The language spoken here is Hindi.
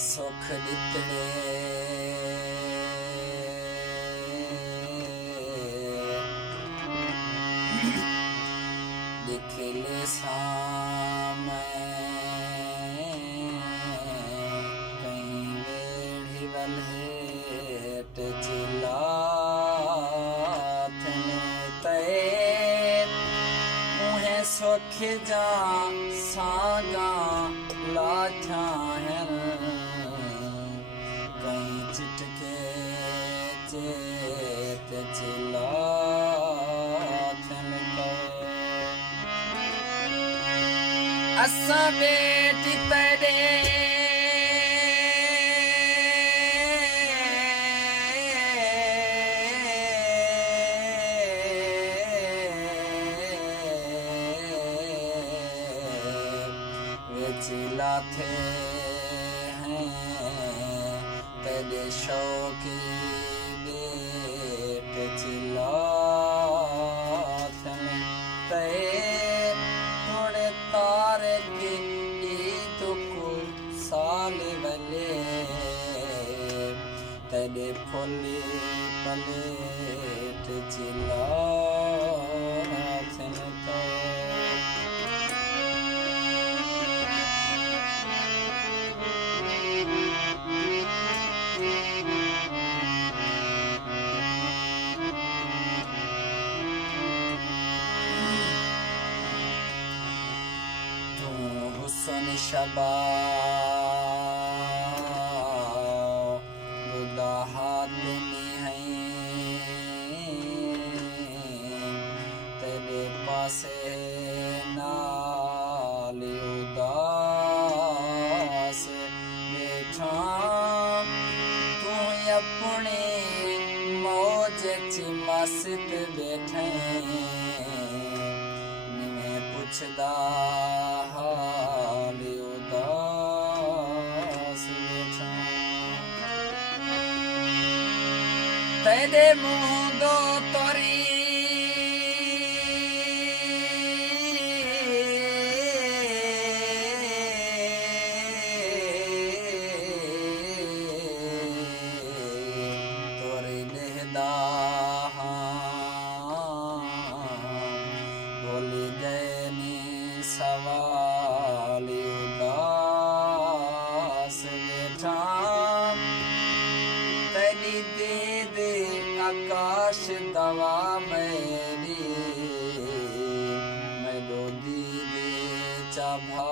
सुख दितड़े दिखले सामने कहीं वेढ़ी वलहेट चिल्लाथने तय मुहे सुख जा सागा लाठा है कहीं चिटके चेत चिल्लाथने असा बेटी तेरे चिल्लाते हैं तेरे शौकी बेट चिल्लाते हैं थोड़े तारे की ईद को साल वाले तेरे फुली पलेट चिल्लाते हैं शबा खुदा हाथ में है तेरे पासे नाल उदास बैठा तू अपने मौज च मस्त बैठे मैं पुछदा तेरे मुँह दो तोरी तोरी देहदा बोली गए नी सवाल उदास बैठा तेरी दे आकाश दवा मेरी मेलोडी दे चाभा